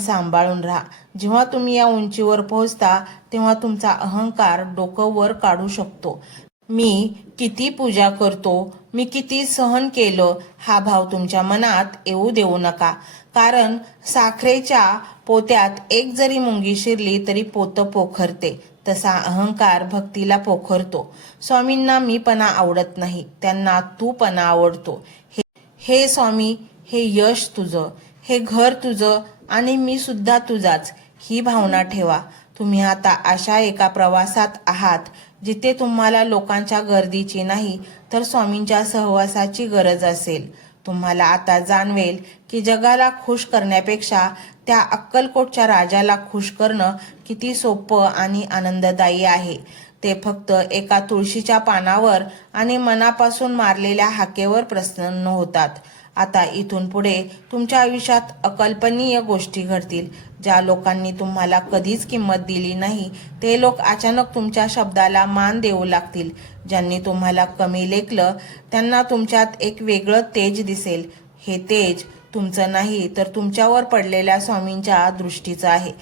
सांभाळून राहा. जेव्हा तुम्ही या उंचीवर पोहोचता तेव्हा तुमचा अहंकार डोकं वर काढू शकतो. मी किती पूजा करतो, मी किती सहन केलं, हा भाव तुमच्या मनात येऊ देऊ नका. कारण साखरेच्या पोत्यात एक जरी मुंगी शिरली तरी पोतं पोखरते, तसा अहंकार भक्तीला पोखरतो. स्वामींना मीपणा आवडत नाही, त्यांना तूपणा आवडतो. हे स्वामी, हे यश तुझं, हे घर तुझं आणि मी सुद्धा तुझाच, ही भावना ठेवा. तुम्ही आता अशा एका प्रवासात आहात जिथे तुम्हाला लोकांच्या गर्दीची नाही तर स्वामींच्या सहवासाची गरज असेल. तुम्हाला आता जाणवेल की जगाला खुश करण्यापेक्षा त्या अक्कलकोटच्या राजाला खुश करणं किती सोपं आणि आनंददायी आहे. ते फक्त एका तुळशीच्या पानावर आणि मनापासून मारलेल्या हाकेवर प्रसन्न होतात. आता इथून पुढे तुमच्या आयुष्यात अकल्पनीय गोष्टी घडतील. ज्या लोकांनी तुम्हाला कधीच किंमत दिली नाही ते लोक अचानक तुमच्या शब्दाला मान देऊ लागतील. ज्यांनी तुम्हाला कमी लेखलं त्यांना तुमच्यात एक वेगळं तेज दिसेल. हे तेज तुमचं नाही तर तुमच्यावर पडलेल्या स्वामींच्या दृष्टीचं आहे.